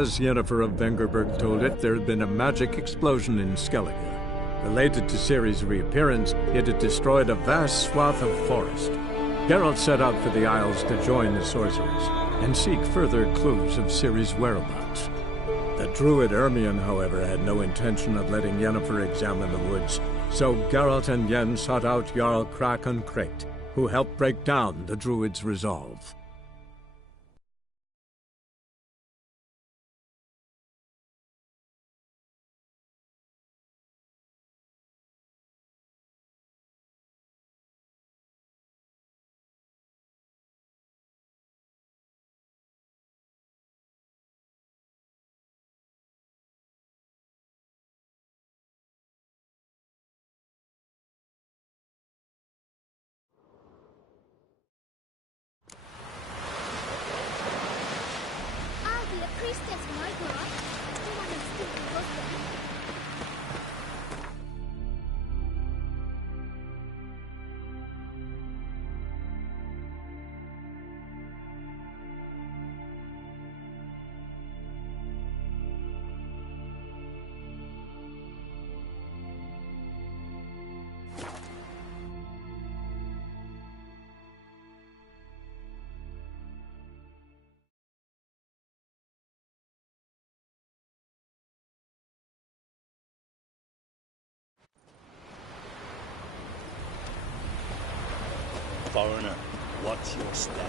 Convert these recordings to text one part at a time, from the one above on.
As Yennefer of Vengerberg told it, there had been a magic explosion in Skellige. Related to Ciri's reappearance, it had destroyed a vast swath of forest. Geralt set out for the Isles to join the sorcerers and seek further clues of Ciri's whereabouts. The druid Ermion, however, had no intention of letting Yennefer examine the woods, so Geralt and Yen sought out Jarl Krakon Krayt, who helped break down the druid's resolve. Foreigner, what's your step?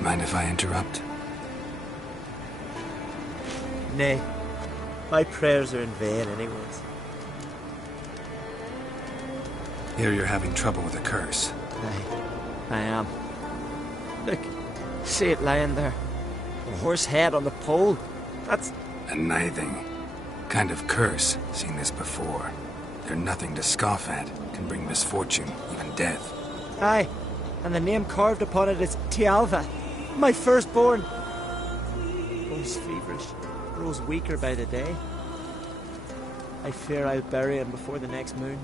Mind if I interrupt? Nay. My prayers are in vain anyways. Here you're having trouble with a curse. I am. Look, see it lying there. A horse head on the pole. That's... A nithing. Kind of curse. Seen this before. They're nothing to scoff at. Can bring misfortune, even death. Aye, and the name carved upon it is Tialva. My firstborn. Grows feverish, grows weaker by the day. I fear I'll bury him before the next moon.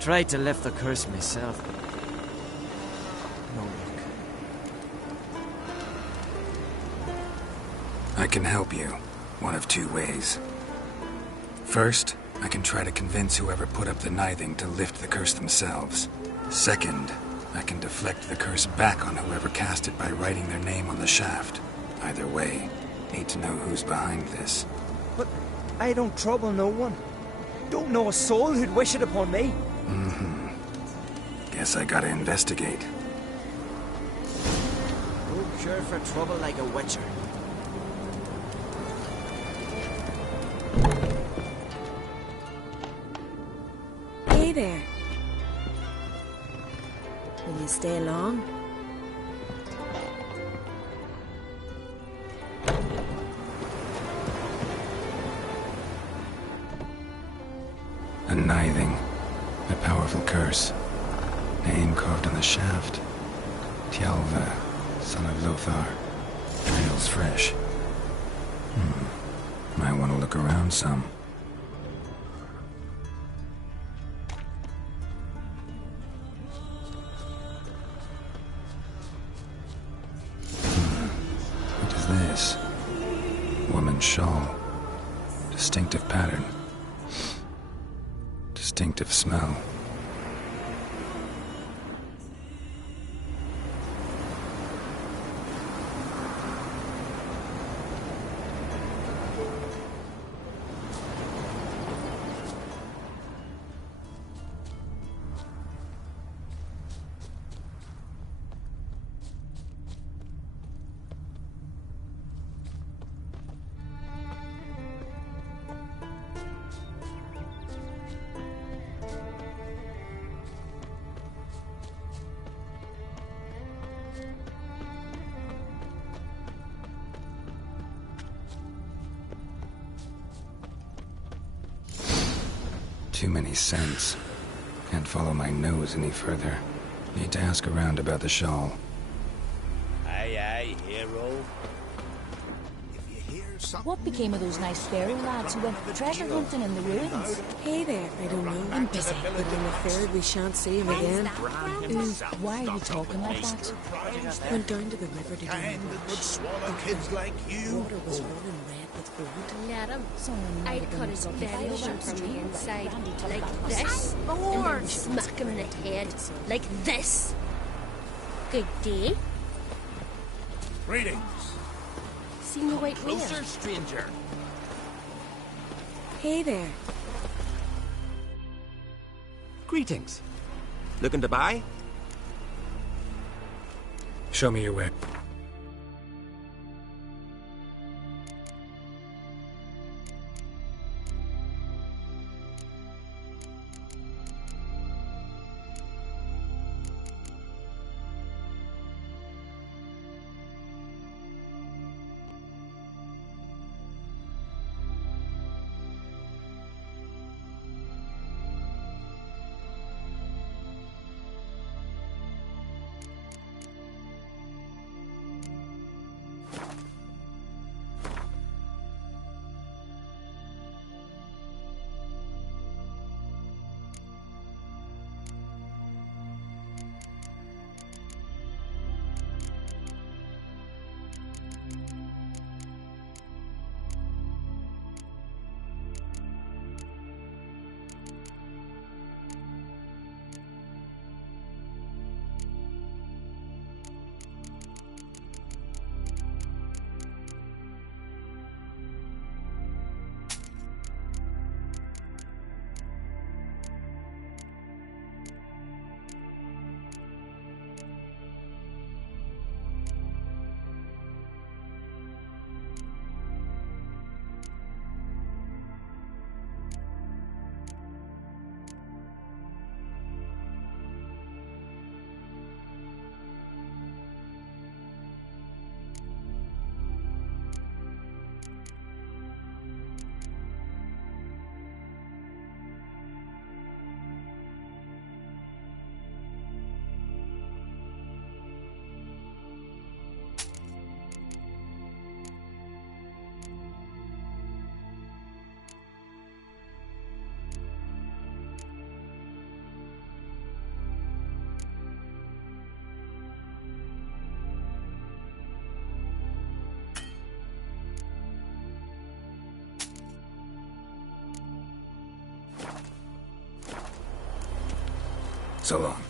Tried to lift the curse myself, but no luck. I can help you, one of two ways. First, I can try to convince whoever put up the nithing to lift the curse themselves. Second, I can deflect the curse back on whoever cast it by writing their name on the shaft. Either way, need to know who's behind this. But I don't trouble no one. Don't know a soul who'd wish it upon me. Guess I gotta investigate. No cure for trouble like a Whitcher. Hey there. Will you stay long? A nithing. A powerful curse. Name carved on the shaft. Tialva, son of Lothar. Trails fresh. Might want to look around some. What is this? Woman's shawl. Distinctive pattern. Distinctive smell. Too many scents. Can't follow my nose any further. Need to ask around about the shawl. Aye, aye, hero. What became of those nice fairy lads who went treasure hunting in the ruins? Hey there, I don't know. I'm busy. But I'm afraid we shan't see him again. Why are you talking like that? Went down to the river to get him. Would swallow kids like you. Water was running red with blood. Let him. Someone might I'd have cut been his got belly the open from the stream, inside, Randy took like that this, and then smack him in the head, like this. Good day. Greetings. See me white whale. stranger. Hey there. Greetings. Looking to buy? Show me your way. So long.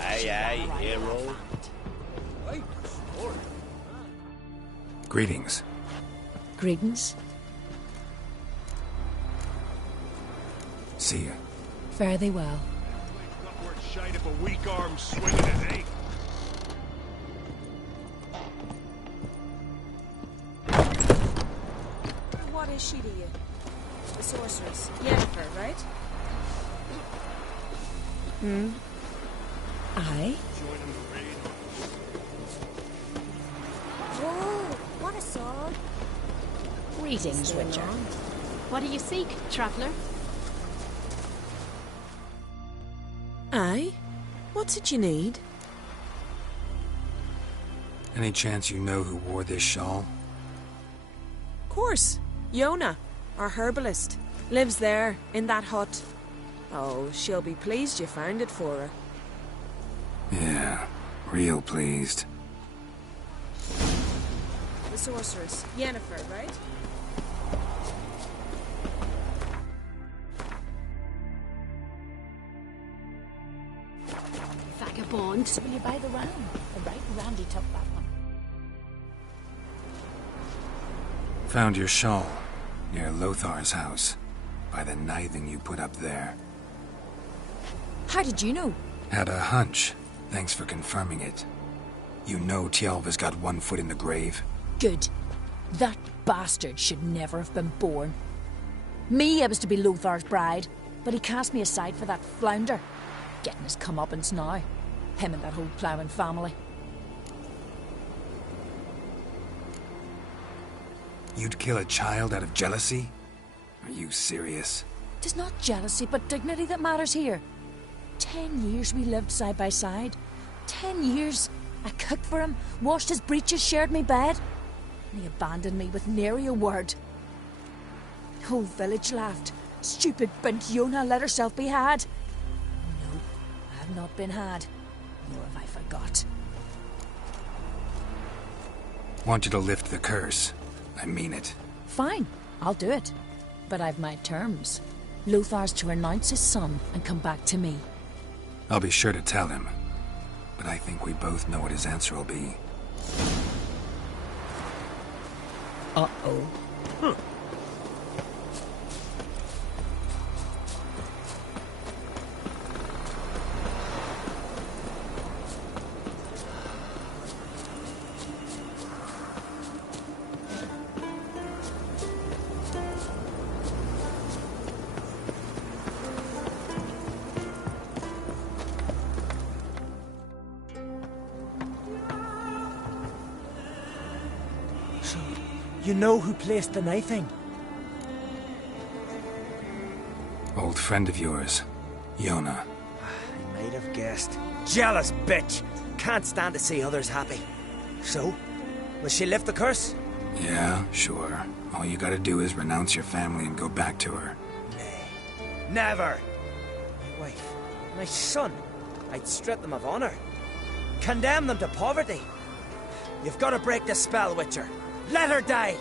Aye, aye, hero. Greetings. Greetings. See ya. Fare thee well. Not worth shite if a weak arm swinging it, eh? What is she to you? The sorceress. Yennefer, right? Aye? Whoa, what a sword. Greetings, Whitcher. What do you seek, traveller? Aye? What's it you need? Any chance you know who wore this shawl? Course. Yona, our herbalist. Lives there, in that hut. Oh, she'll be pleased you found it for her. Yeah, real pleased. The sorceress. Yennefer, right? Vagabond. Will you buy the ram? The right Randy took that one. Found your shawl near Lothar's house by the knithing you put up there. How did you know? Had a hunch. Thanks for confirming it. You know Tjalva's got one foot in the grave? Good. That bastard should never have been born. Me, I was to be Lothar's bride, but he cast me aside for that flounder. Getting his comeuppance now. Him and that whole ploughing family. You'd kill a child out of jealousy? Are you serious? 'Tis not jealousy, but dignity that matters here. 10 years we lived side by side. 10 years. I cooked for him, washed his breeches, shared me bed. And he abandoned me with nary a word. The whole village laughed. Stupid bint Yona let herself be had. No, I have not been had. Nor have I forgot. Want you to lift the curse. I mean it. Fine, I'll do it. But I've my terms. Lothar's to renounce his son and come back to me. I'll be sure to tell him. But I think we both know what his answer will be. Uh-oh. You know who placed the knifing? Old friend of yours, Yona. I might have guessed. Jealous bitch! Can't stand to see others happy. So, will she lift the curse? Yeah, sure. All you gotta do is renounce your family and go back to her. Nay. Never! My wife, my son. I'd strip them of honor. Condemn them to poverty. You've got to break the spell, Whitcher. Let her die!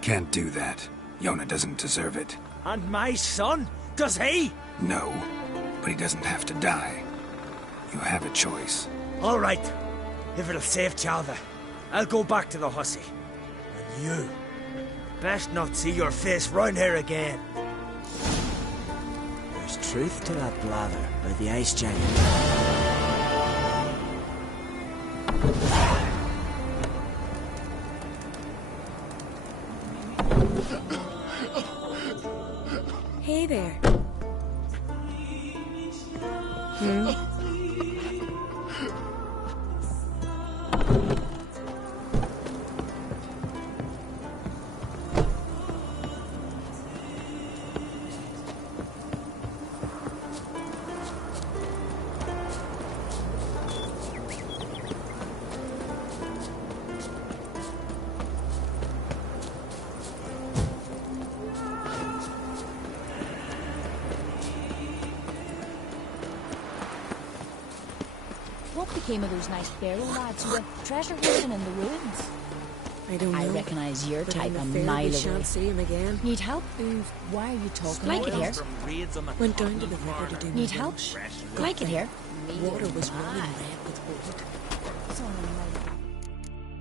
Can't do that. Yona doesn't deserve it. And my son? Does he? No, but he doesn't have to die. You have a choice. All right. If it'll save Chalva, I'll go back to the hussy. And you, best not see your face round here again. There's truth to that blather about the ice giant. Hey there. What became of those nice barrel lads who went treasure hunting in the ruins? I don't know. I recognise your but type I'm a afraid mile we away. shan't see him again. Need help? Why are you talking Like like it it here. here? Went down to the river to do my Need help? wash. Like it here? Water was running red with gold. It's only a mile.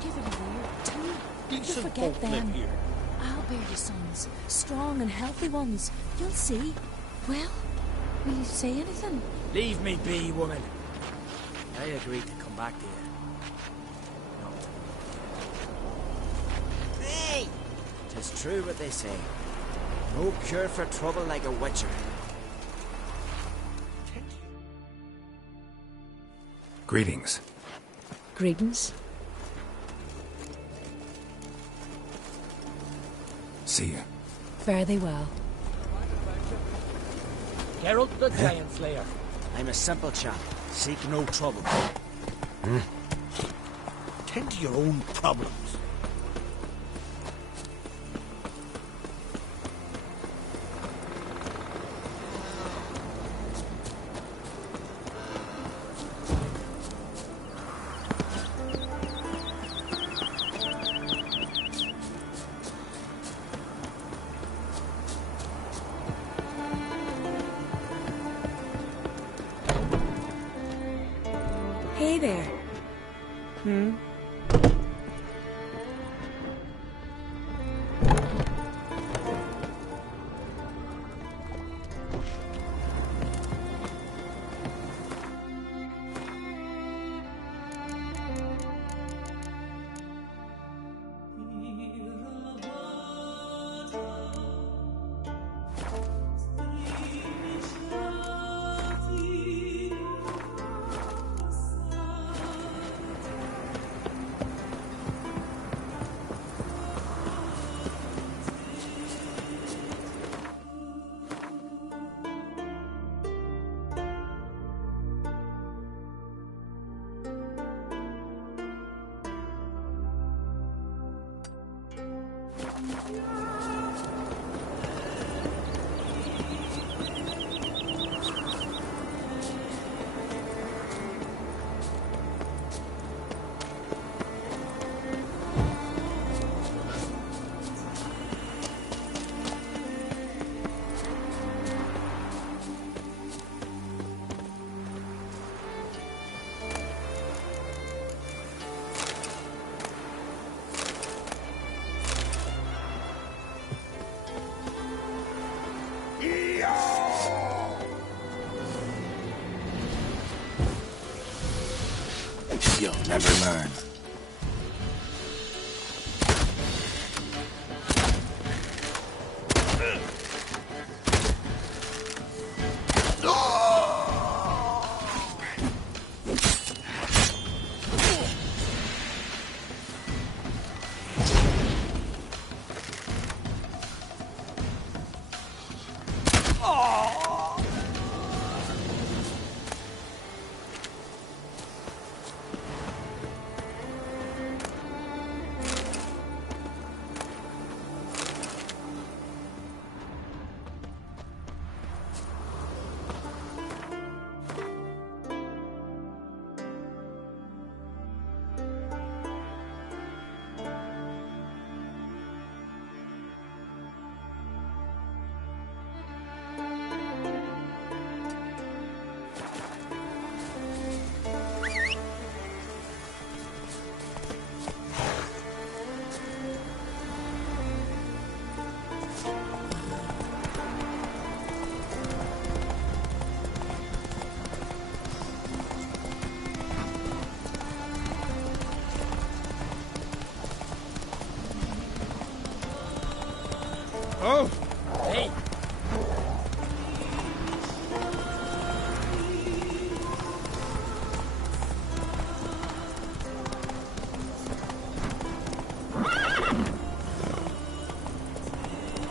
Give it a year, too. Don't you forget them. I'll bear you sons, strong and healthy ones. You'll see. Well, Will you say anything? Leave me be, woman. I agreed to come back to you. No. Hey! 'Tis true what they say. No cure for trouble like a Whitcher. Greetings. Greetings. See ya. Fare thee well. Geralt the Giant Slayer. I'm a simple chap. Seek no trouble. Tend to your own problems. Hey there. You'll never learn. Oh! Hey!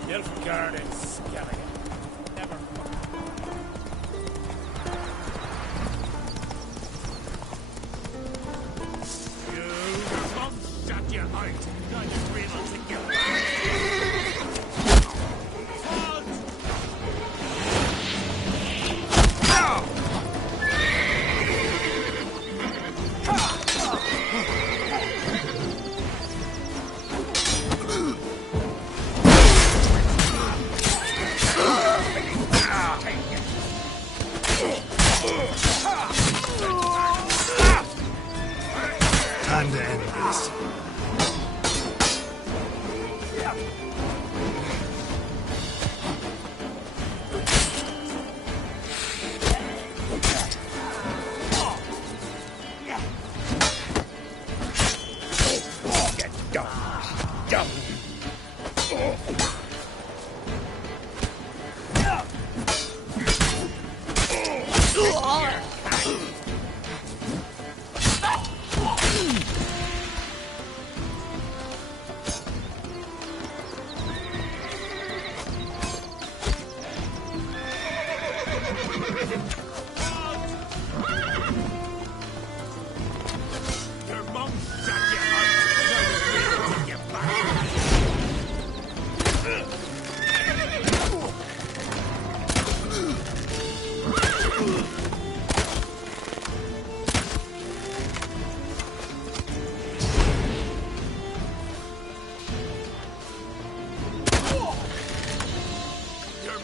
Nilfgaard and Skellige. Never You must shut your eyes. I just be able to get back.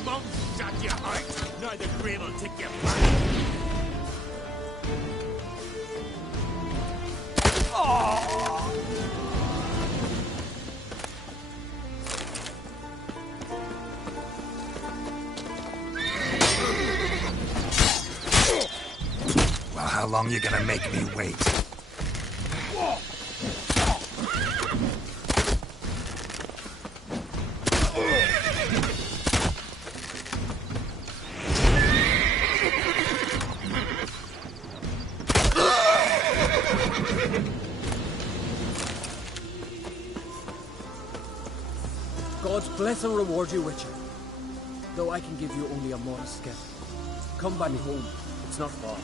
Monks shot you out. Now the grave will take you back. Well, how long you gonna make me wait? God's bless and reward you, Whitcher. Though I can give you only a modest gift. Come by me home. It's not far.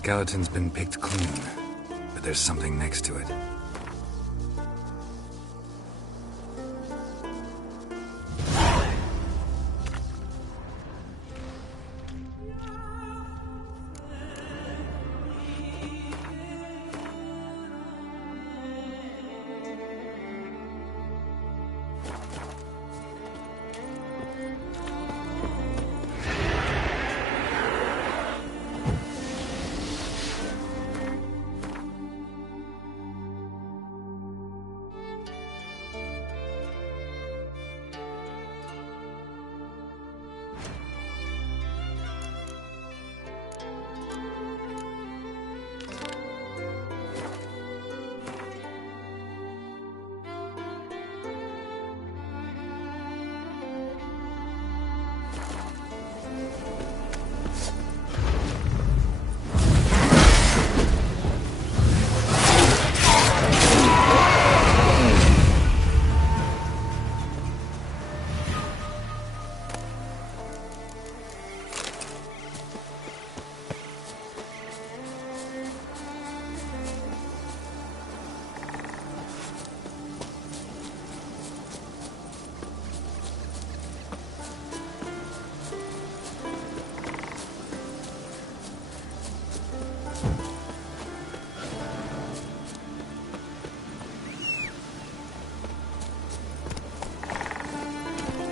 skeleton's been picked clean, but there's something next to it.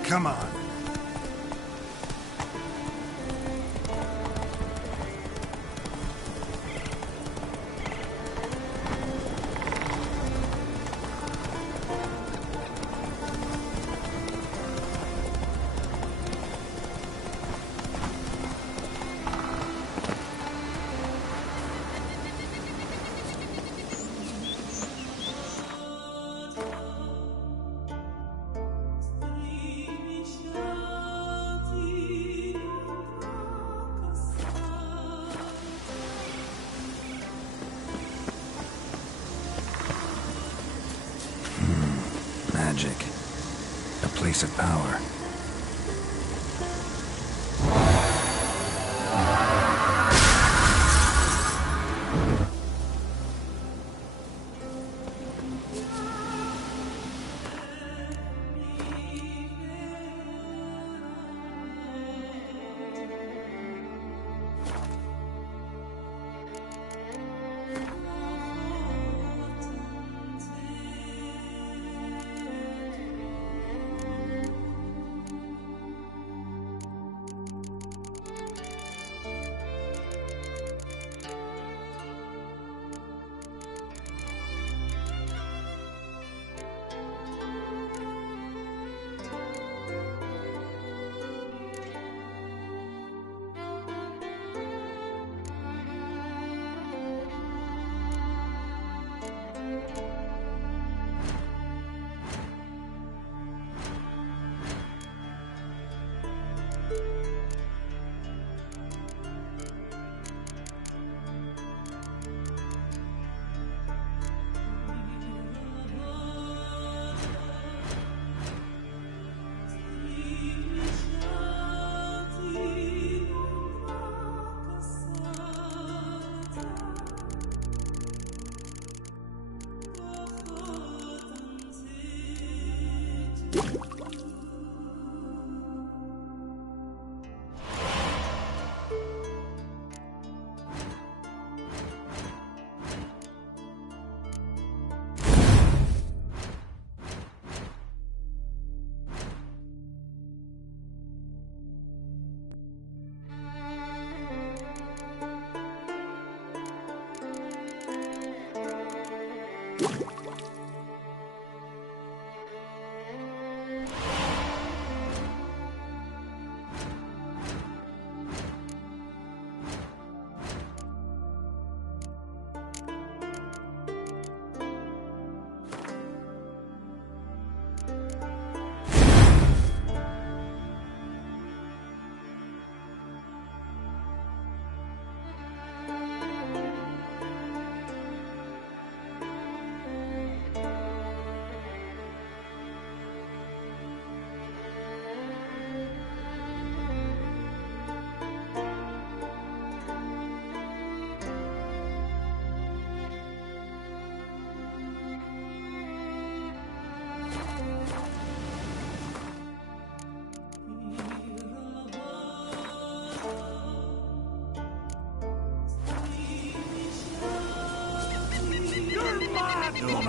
Come on. Magic. A place of power.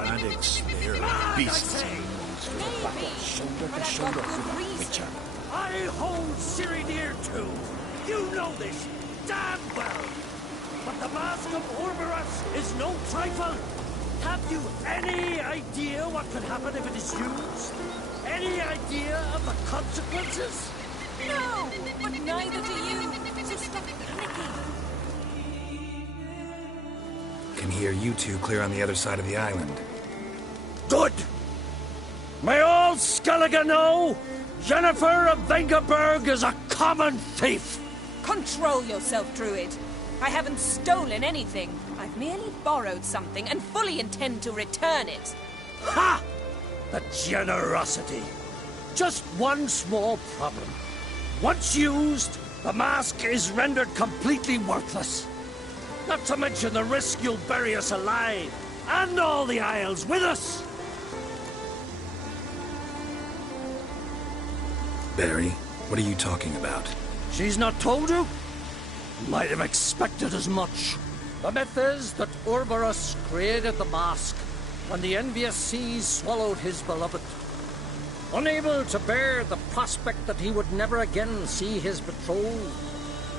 nomadic slayer of beasts. Shoulder to shoulder with the Whitcher. I hold Ciri dear too. You know this damn well. But the Mask of Orberus is no trifle. Have you any idea what could happen if it is used? Any idea of the consequences? No, but neither do you. So stop panicking. Can hear you two clear on the other side of the island. Good! May all Skellige know, Jennifer of Vengerberg is a common thief! Control yourself, Druid. I haven't stolen anything. I've merely borrowed something and fully intend to return it. Ha! The generosity. Just one small problem. Once used, the mask is rendered completely worthless. Not to mention the risk you'll bury us alive, and all the Isles with us. Barry, what are you talking about? She's not told you? Might have expected as much. The myth is that Orberus created the mask when the envious seas swallowed his beloved. Unable to bear the prospect that he would never again see his betrothed,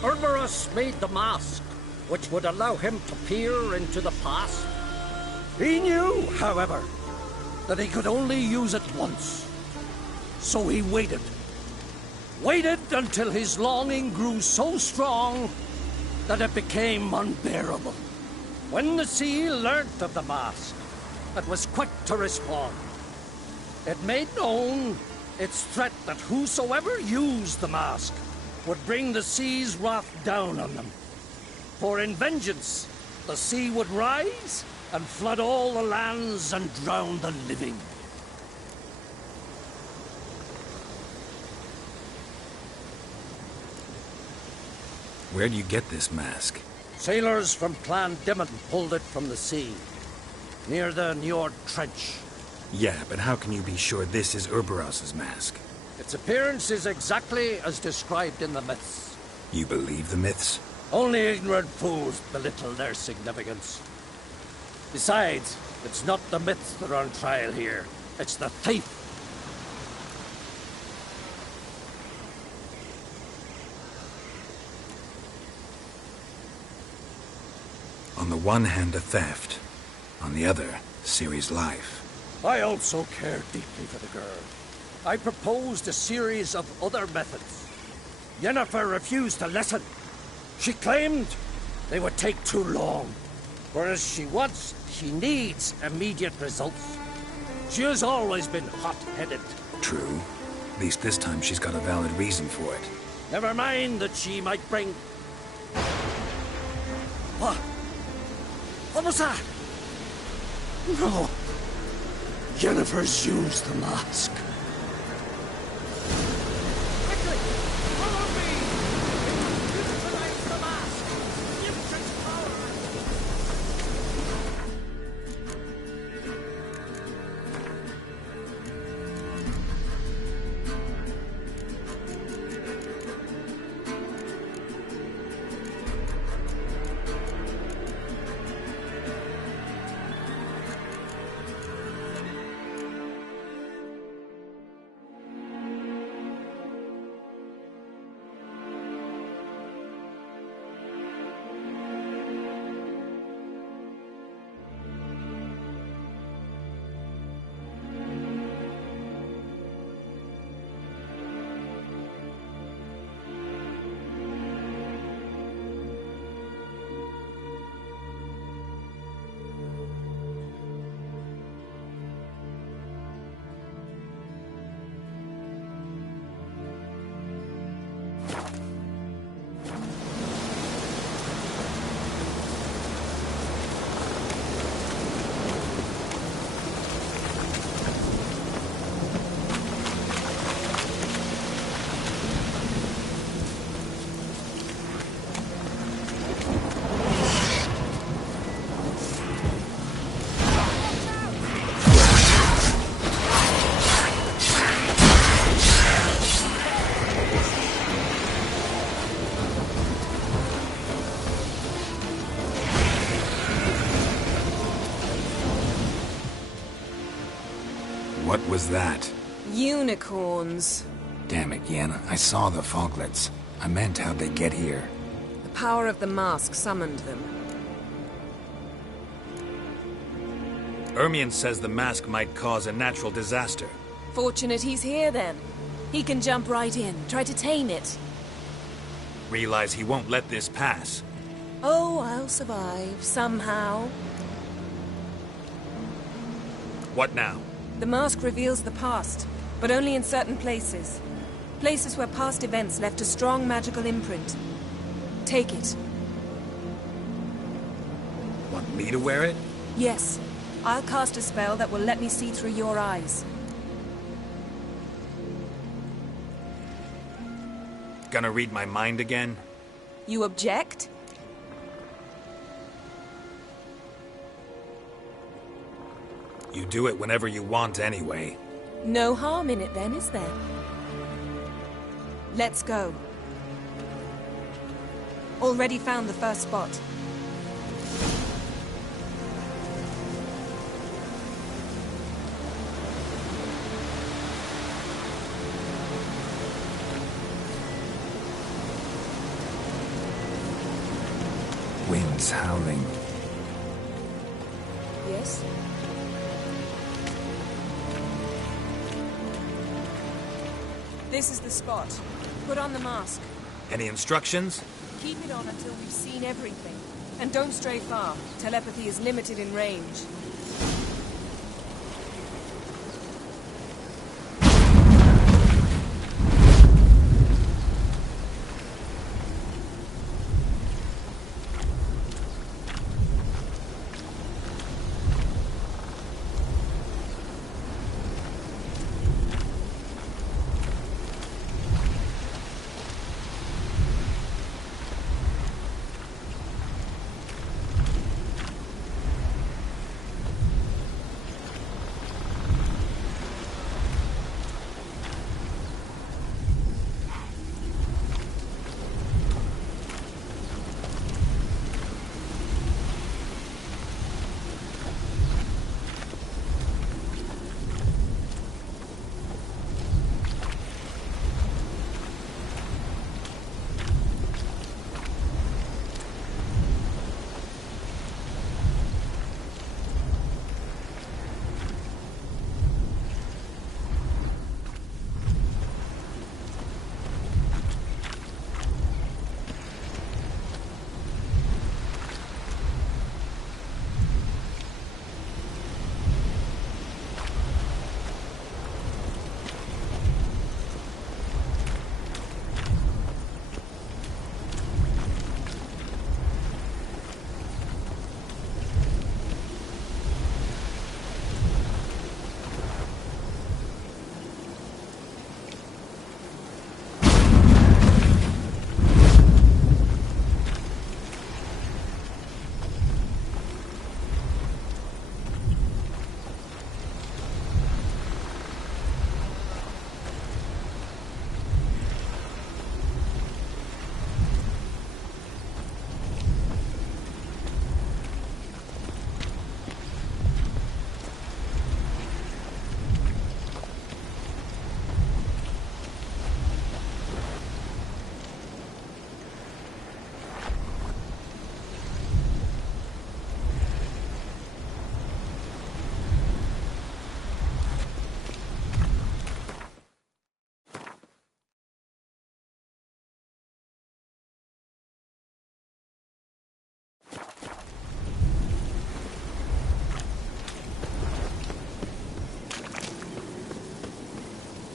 Orberus made the mask, which would allow him to peer into the past. He knew, however, that he could only use it once. So he waited. Waited until his longing grew so strong that it became unbearable. When the sea learnt of the mask, it was quick to respond. It made known its threat that whosoever used the mask would bring the sea's wrath down on them. For in vengeance, the sea would rise and flood all the lands and drown the living. Where'd you get this mask? Sailors from Clan Dimon pulled it from the sea, near the Njord Trench. Yeah, but how can you be sure this is Orberus's mask? Its appearance is exactly as described in the myths. You believe the myths? Only ignorant fools belittle their significance. Besides, it's not the myths that are on trial here. It's the thief. On the one hand, a theft. On the other, Ciri's life. I also care deeply for the girl. I proposed a series of other methods. Yennefer refused to listen. She claimed they would take too long, whereas she needs immediate results. She has always been hot-headed. True. At least this time she's got a valid reason for it. Never mind that she might bring... What? What was that? No. Yennefer's used the mask. Quickly! Follow me! Utilize the mask! Use its power! What was that? Unicorns. Damn it, Yen. I saw the foglets. I meant how'd they get here? The power of the mask summoned them. Ermion says the mask might cause a natural disaster. Fortunate he's here, then. He can jump right in, try to tame it. Realize he won't let this pass. Oh, I'll survive, somehow. What now? The mask reveals the past, but only in certain places. Places where past events left a strong magical imprint. Take it. Want me to wear it? Yes. I'll cast a spell that will let me see through your eyes. Gonna read my mind again? You object? You do it whenever you want anyway. No harm in it then, is there? Let's go. Already found the first spot. Wind's howling. Yes? This is the spot. Put on the mask. Any instructions? Keep it on until we've seen everything. And don't stray far. Telepathy is limited in range.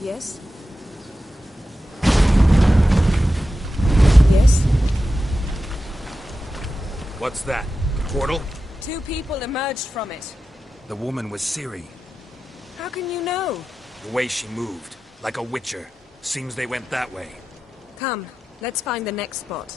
Yes? Yes? What's that? The portal? 2 people emerged from it. The woman was Ciri. How can you know? The way she moved, like a Witcher. Seems they went that way. Come, let's find the next spot.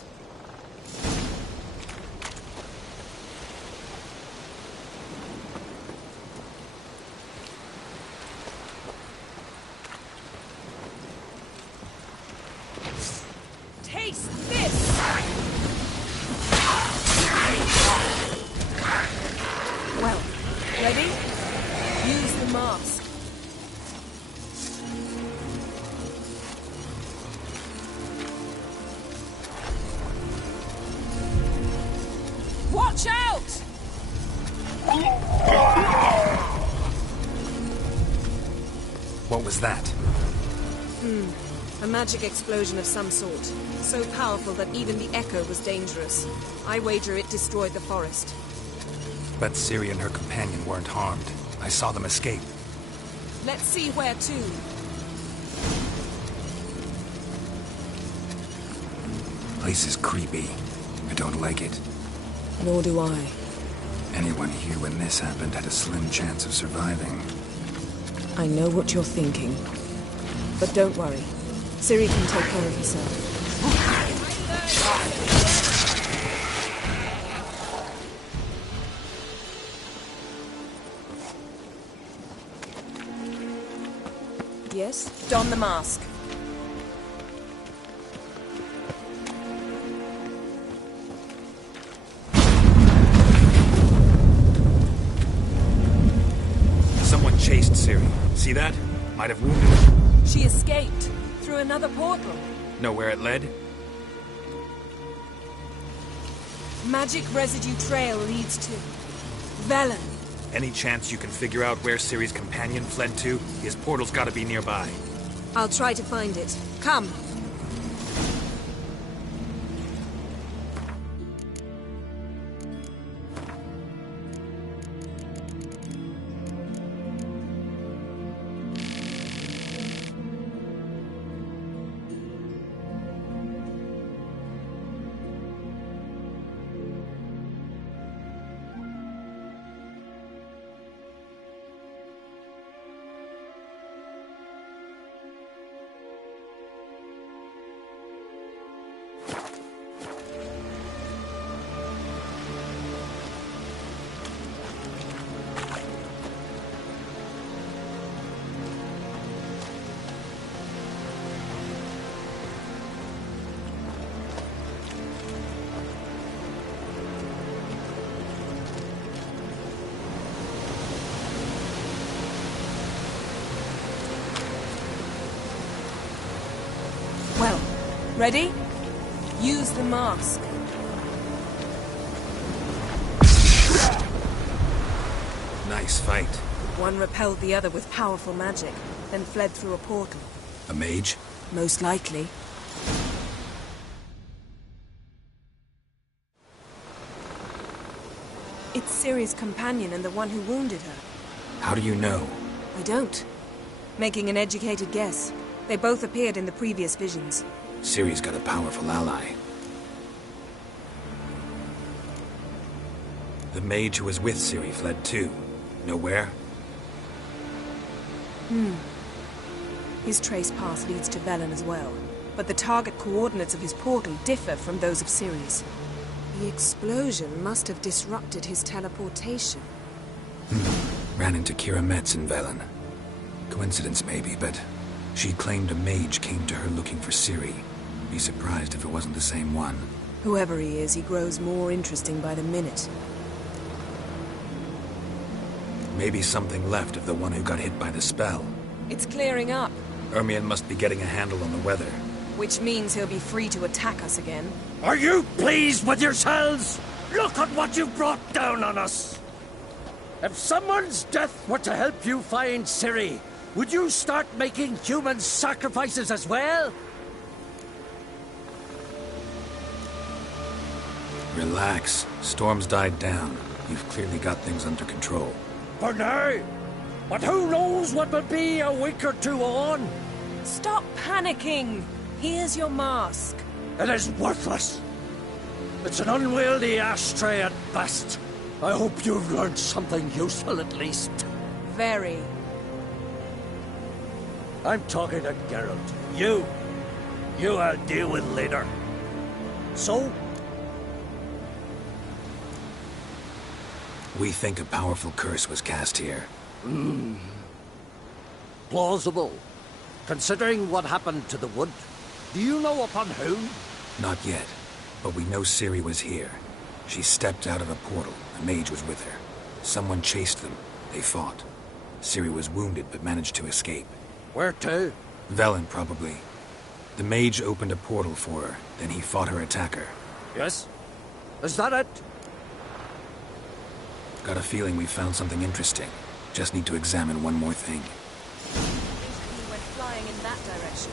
Taste this! Well, ready? Use the mask. Watch out! What was that? A magic explosion of some sort. So powerful that even the echo was dangerous. I wager it destroyed the forest. But Ciri and her companion weren't harmed. I saw them escape. Let's see where to. Place is creepy. I don't like it. Nor do I. Anyone here when this happened had a slim chance of surviving. I know what you're thinking. But don't worry. Ciri can take care of herself. Yes? Don the mask. Someone chased Ciri. See that? Might have wounded her. She escaped. Through another portal. Know where it led? Magic residue trail leads to Velen. Any chance you can figure out where Ciri's companion fled to? His portal's gotta be nearby. I'll try to find it. Come. Well, ready? Use the mask. Nice fight. One repelled the other with powerful magic, then fled through a portal. A mage? Most likely. It's Ciri's companion and the one who wounded her. How do you know? I don't. Making an educated guess. They both appeared in the previous visions. Ciri's got a powerful ally. The mage who was with Ciri fled too. Know where? His trace path leads to Velen as well. But the target coordinates of his portal differ from those of Ciri's. The explosion must have disrupted his teleportation. Ran into Kira Metz in Velen. Coincidence maybe, but she claimed a mage came to her looking for Ciri. Be surprised if it wasn't the same one. Whoever he is, he grows more interesting by the minute. Maybe something left of the one who got hit by the spell. It's clearing up, Ermion must be getting a handle on the weather. which means he'll be free to attack us again. Are you pleased with yourselves? Look at what you brought down on us! If someone's death were to help you find Ciri, would you start making human sacrifices as well? Relax. Storm's died down. You've clearly got things under control. For now. But who knows what will be a week or two on? Stop panicking! Here's your mask. It is worthless. It's an unwieldy ashtray at best. I hope you've learned something useful at least. Very. I'm talking to Geralt. You I'll deal with later. So? We think a powerful curse was cast here. Plausible. Considering what happened to the wood. Do you know upon whom? Not yet, but we know Ciri was here. She stepped out of a portal. A mage was with her. Someone chased them. They fought. Ciri was wounded but managed to escape. Where to? Velen, probably. The mage opened a portal for her, then he fought her attacker. Yes? Is that it? Got a feeling we found something interesting. Just need to examine one more thing. He went flying in that direction.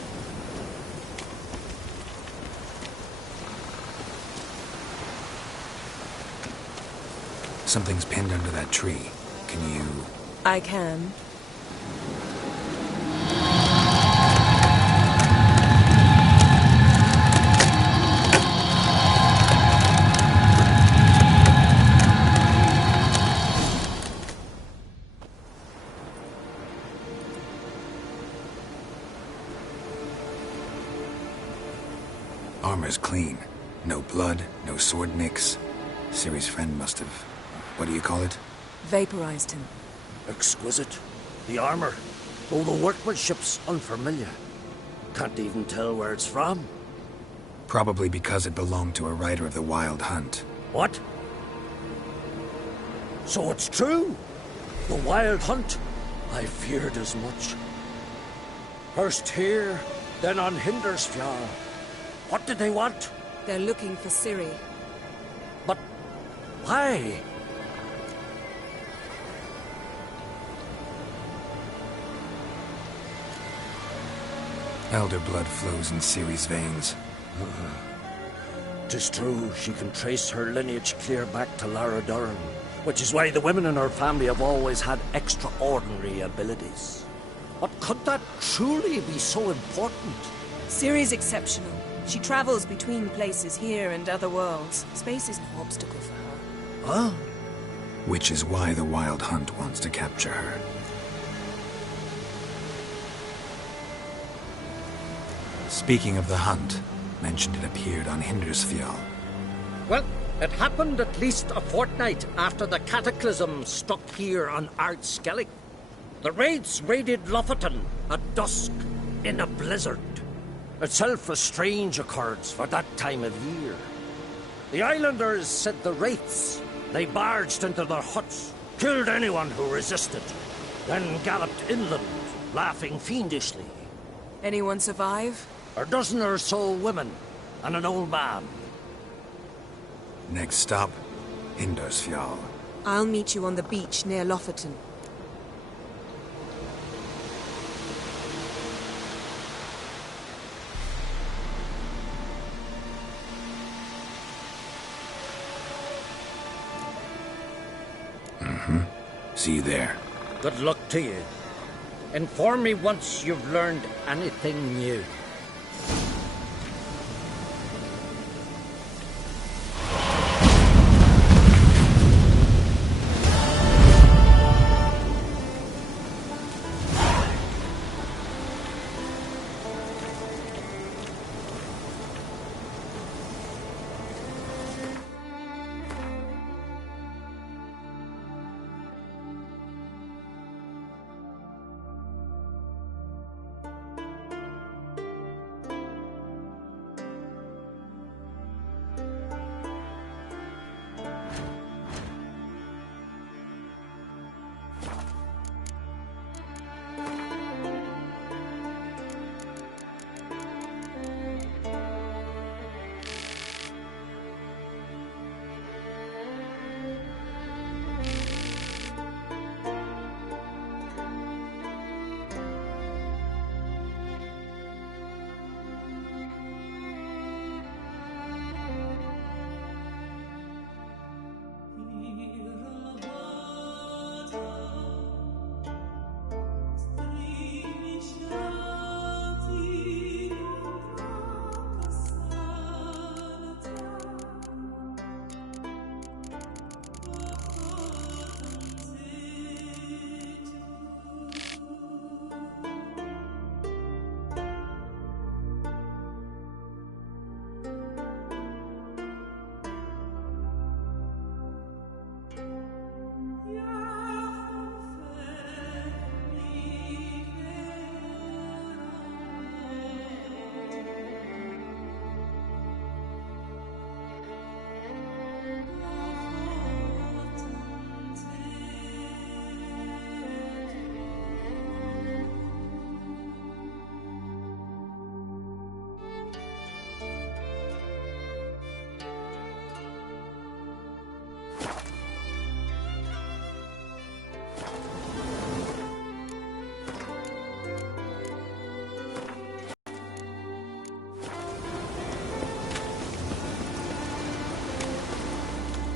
Something's pinned under that tree. Can you... I can. Armor's clean. No blood, no sword nicks. Ciri's friend must have... what do you call it? Vaporized him. Exquisite. The armor, though the workmanship's unfamiliar. Can't even tell where it's from. Probably because it belonged to a rider of the Wild Hunt. What? So it's true? The Wild Hunt? I feared as much. First here, then on Hindersfjall. What did they want? They're looking for Ciri. But why? Elder blood flows in Ciri's veins. 'Tis true, she can trace her lineage clear back to Lara Durran, which is why the women in her family have always had extraordinary abilities. But could that truly be so important? Ciri's exceptional. She travels between places here and other worlds. Space is no obstacle for her. Huh? Which is why the Wild Hunt wants to capture her. Speaking of the hunt, mentioned it appeared on Hindersfjall. Well, it happened at least a fortnight after the cataclysm struck here on Ardskellig. The raids raided Lofoten at dusk in a blizzard. Itself a strange occurrence for that time of year. The islanders said the wraiths. They barged into their huts, killed anyone who resisted, then galloped inland, laughing fiendishly. Anyone survive? A dozen or so women, and an old man. Next stop, Hindersfjall. I'll meet you on the beach near Lofoten. See you there. Good luck to you. Inform me once you've learned anything new.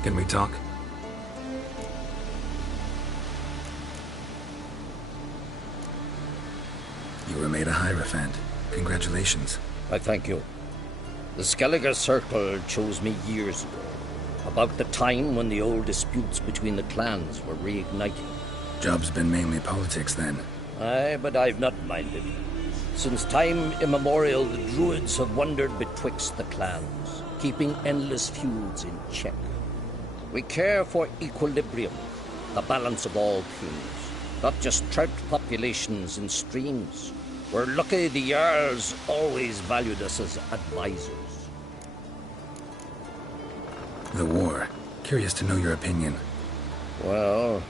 Can we talk? You were made a Hierophant. Congratulations. I thank you. The Skellige Circle chose me years ago, about the time when the old disputes between the clans were reigniting. Job's been mainly politics then. Aye, but I've not minded. Since time immemorial, the druids have wandered betwixt the clans, keeping endless feuds in check. We care for equilibrium, the balance of all things, not just trout populations in streams. We're lucky the Jarls always valued us as advisors. The war. Curious to know your opinion. Well,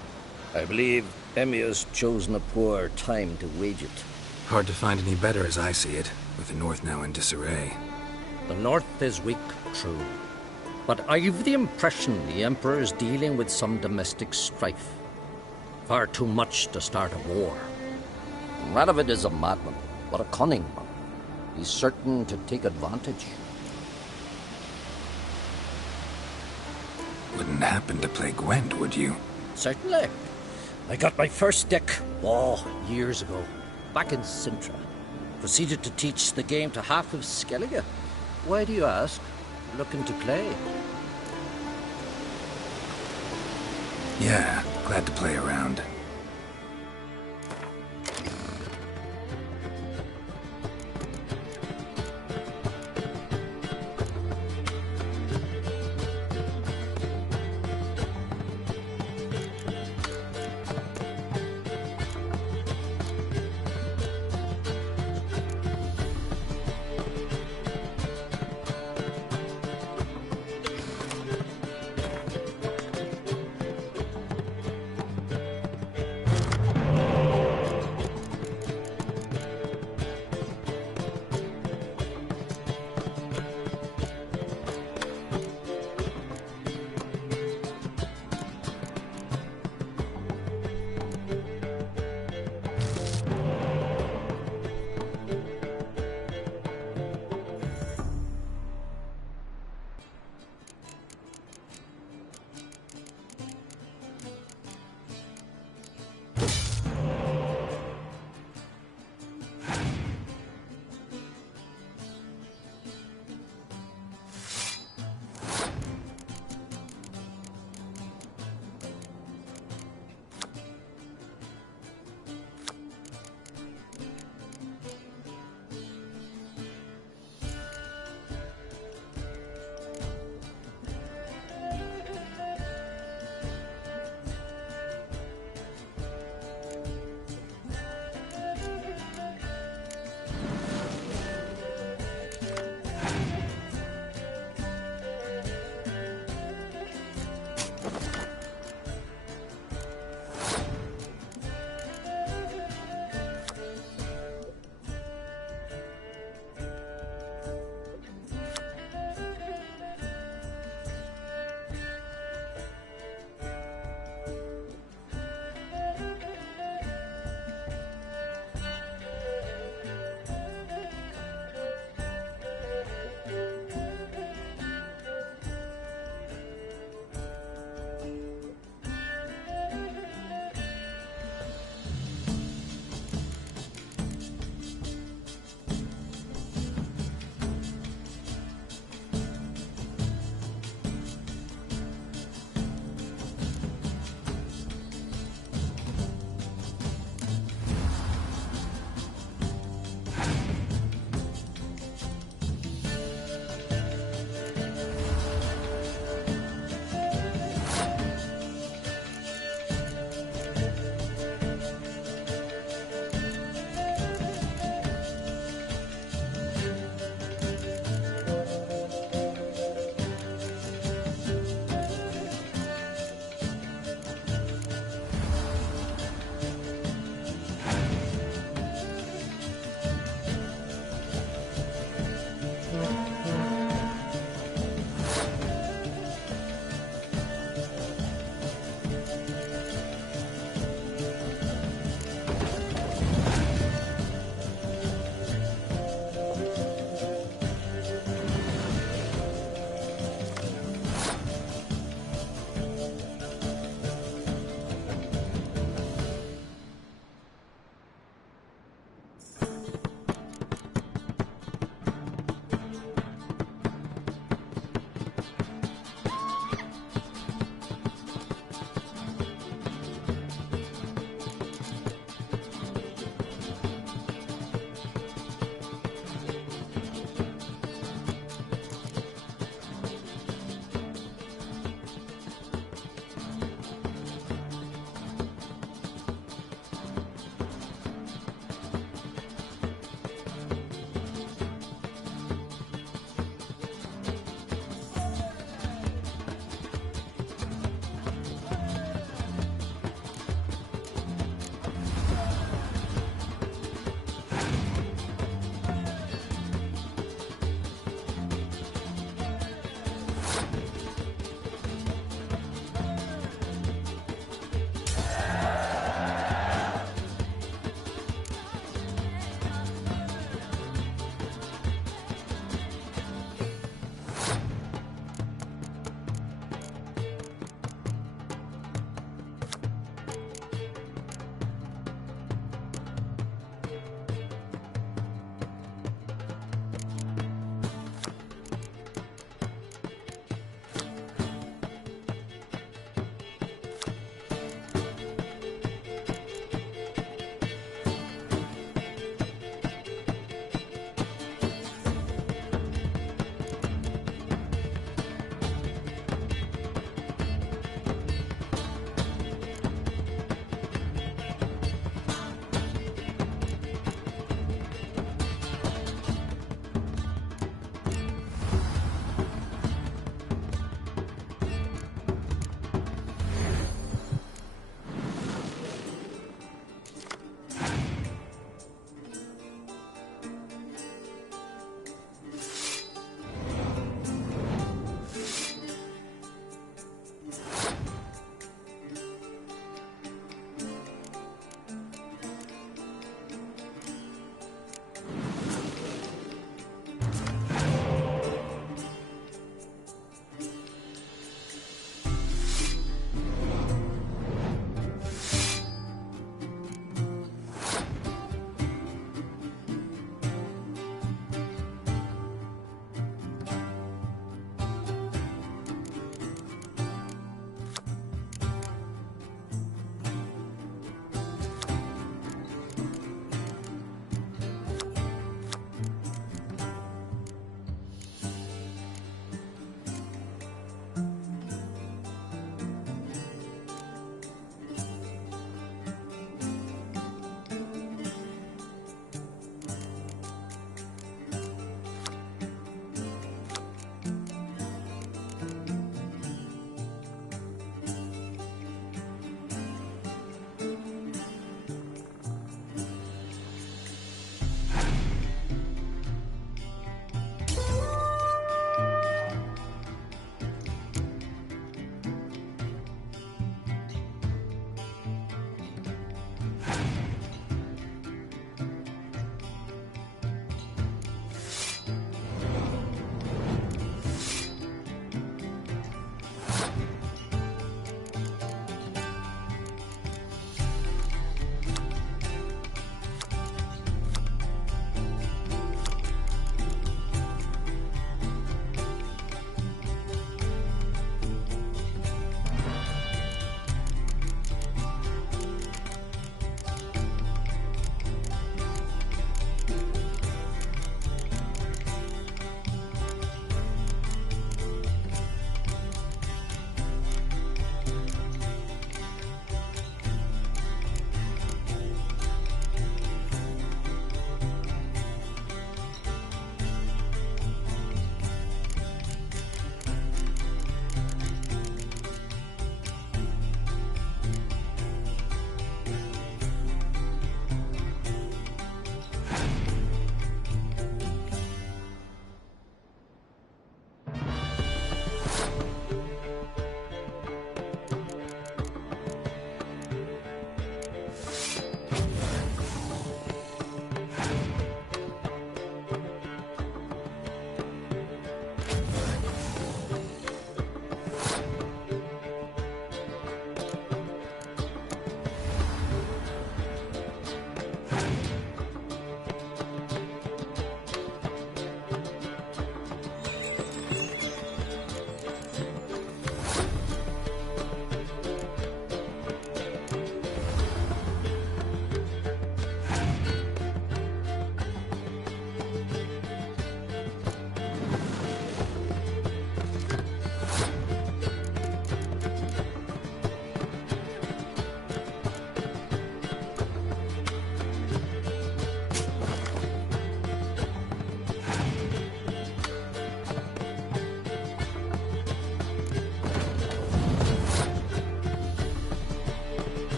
I believe Emmir's chosen a poor time to wage it. Hard to find any better as I see it, with the North now in disarray. The North is weak, true. But I've the impression the Emperor is dealing with some domestic strife. Far too much to start a war. Radovid is a madman, but a cunning one. He's certain to take advantage. Wouldn't happen to play Gwent, would you? Certainly. I got my first deck, years ago, back in Sintra. Proceeded to teach the game to half of Skellige. Why do you ask? Looking to play? Yeah, glad to play around.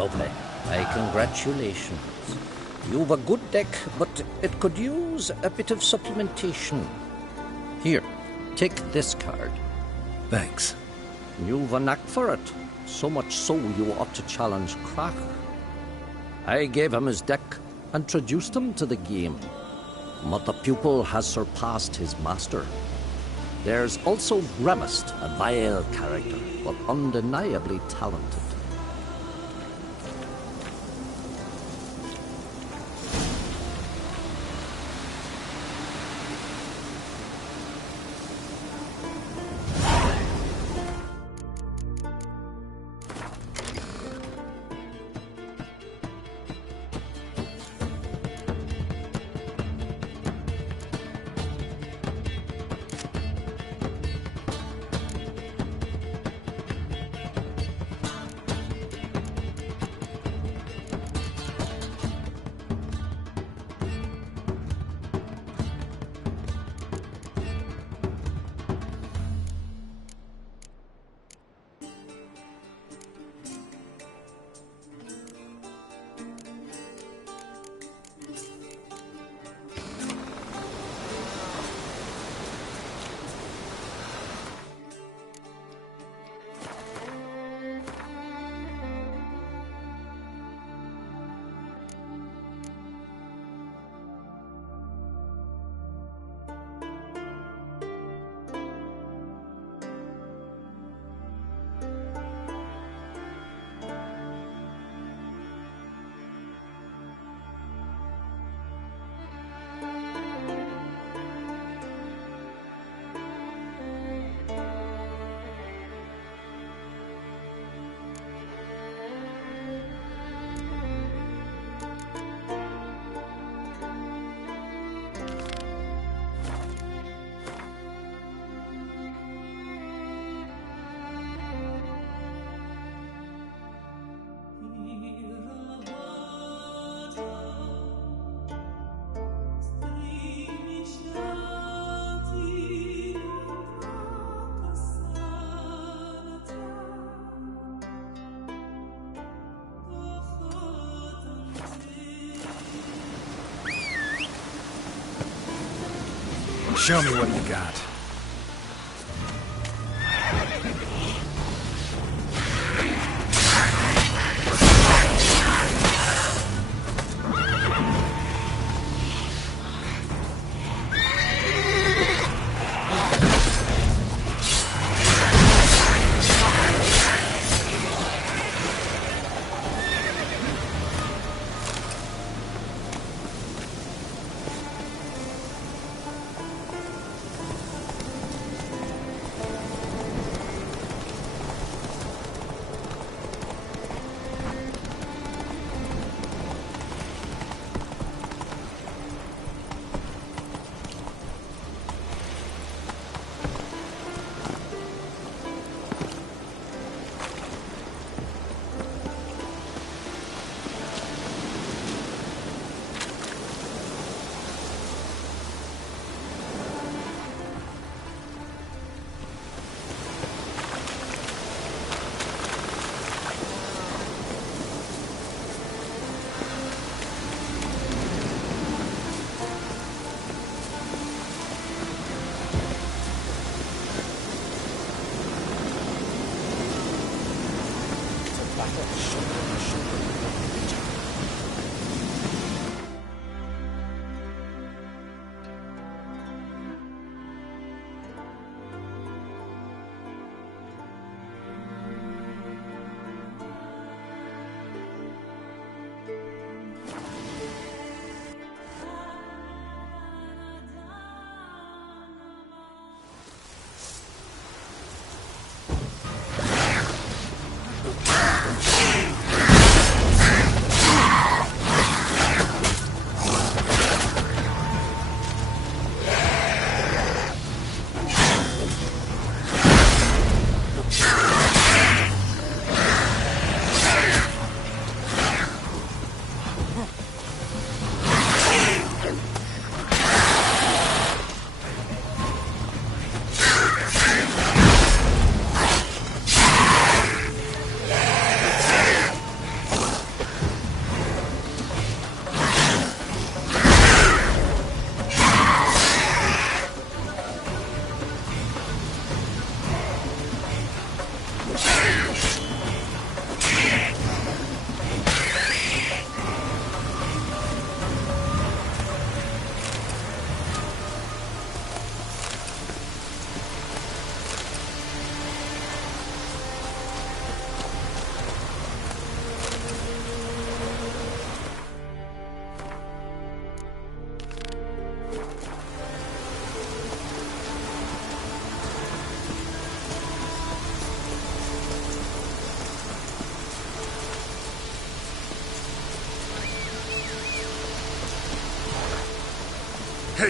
Lovely. My congratulations. You've a good deck, but it could use a bit of supplementation. Here, take this card. Thanks. You've a knack for it. So much so you ought to challenge Crack. I gave him his deck, introduced him to the game. But the pupil has surpassed his master. There's also Remist, a vile character, but undeniably talented. Show me what you got.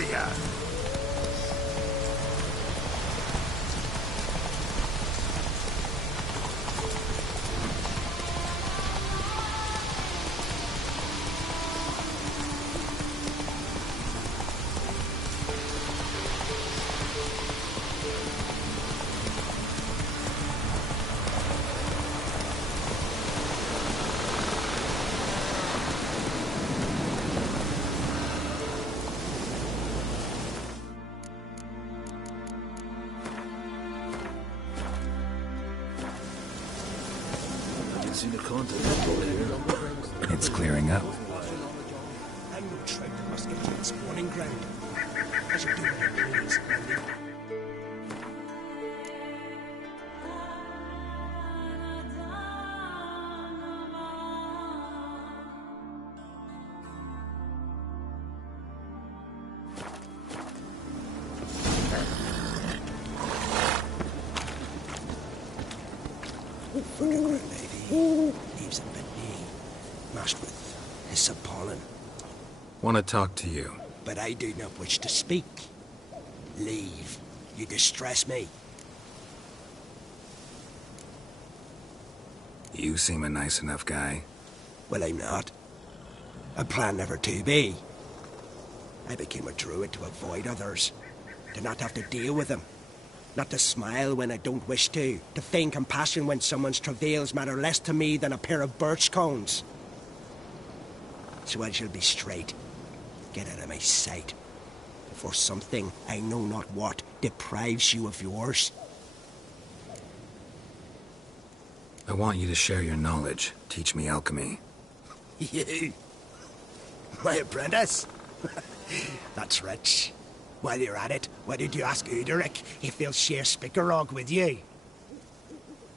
ya! It's clearing up. I'm no trout that must get to its spawning ground. I shall do what I please. Leaves a bit mashed with hyssop pollen. Want to talk to you. But I do not wish to speak. Leave. You distress me. You seem a nice enough guy. Well, I'm not. I plan never to be. I became a druid to avoid others. To not have to deal with them. Not to smile when I don't wish to feign compassion when someone's travails matter less to me than a pair of birch cones. So I shall be straight. Get out of my sight. Before something, I know not what, deprives you of yours. I want you to share your knowledge. Teach me alchemy. You? My apprentice? That's rich. While you're at it, why did you ask Uderic if he'll share Spickerog with you?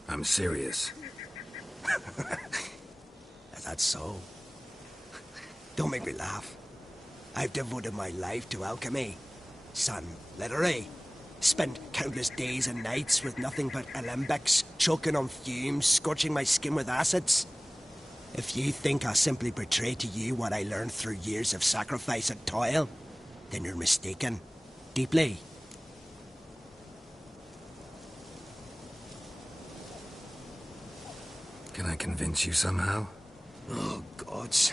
I'm serious. That's so. Don't make me laugh. I've devoted my life to alchemy. Son, literally. Spent countless days and nights with nothing but alembics, choking on fumes, scorching my skin with acids. If you think I'll simply portray to you what I learned through years of sacrifice and toil, then you're mistaken. Deeply. Can I convince you somehow? Oh, gods.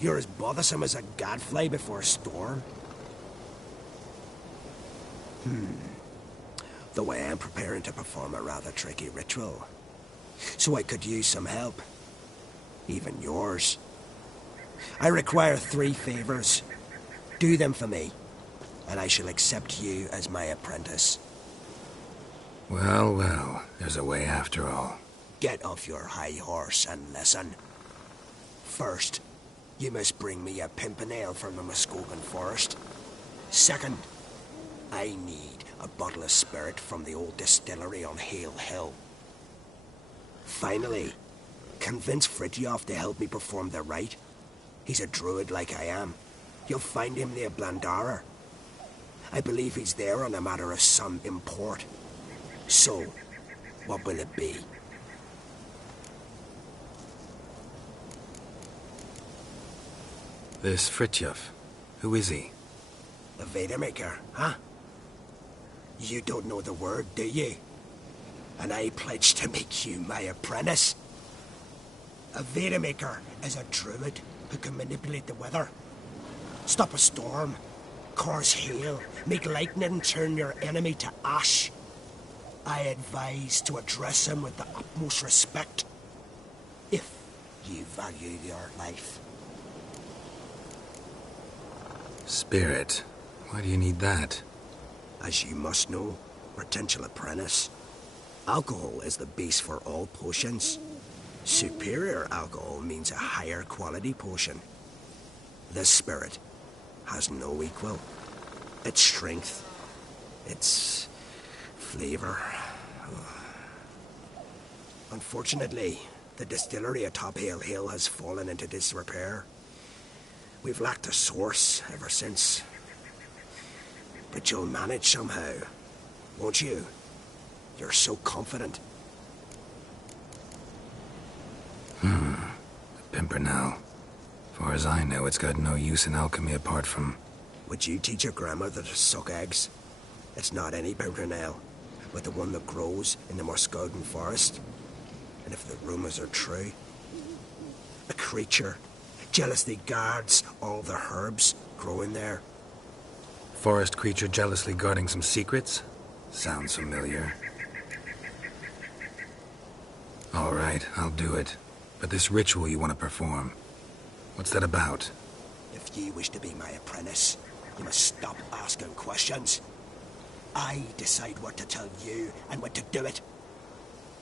You're as bothersome as a gadfly before a storm. Though I am preparing to perform a rather tricky ritual. So I could use some help. Even yours. I require 3 favors. Do them for me, and I shall accept you as my apprentice. Well, well, there's a way after all. Get off your high horse and listen. First, you must bring me a pimpernel from the Muskogan forest. Second, I need a bottle of spirit from the old distillery on Hale Hill. Finally, convince Fridtjof to help me perform the rite. He's a druid like I am. You'll find him near Blandara. I believe he's there on a matter of some import. So, what will it be? This Fridtjof, who is he? The Vedamaker, huh? You don't know the word, do you? And I pledge to make you my apprentice. A Vedamaker is a druid who can manipulate the weather. Stop a storm, cause hail, make lightning and turn your enemy to ash. I advise to address him with the utmost respect, if you value your life. Spirit. Why do you need that? As you must know, potential apprentice, alcohol is the base for all potions. Superior alcohol means a higher quality potion. This spirit has no equal. Its strength, its flavor. Unfortunately, the distillery atop Hale Hill has fallen into disrepair. We've lacked a source ever since. But you'll manage somehow, won't you? You're so confident. The Pimpernel. Far as I know, it's got no use in alchemy apart from Would you teach your grandmother to suck eggs? It's not any pimpernel, but the one that grows in the Muscodin forest. And if the rumors are true, a creature jealously guards all the herbs growing there. Forest creature jealously guarding some secrets? Sounds familiar. All right, I'll do it. But this ritual you want to perform, what's that about? If you wish to be my apprentice, you must stop asking questions. I decide what to tell you and when to do it.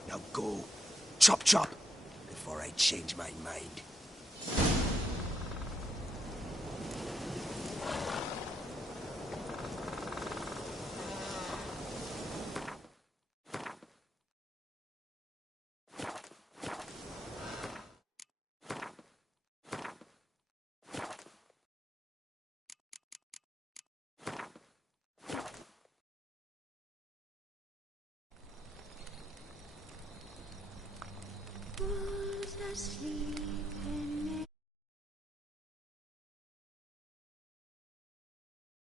Now go, chop chop, before I change my mind. Was asleep.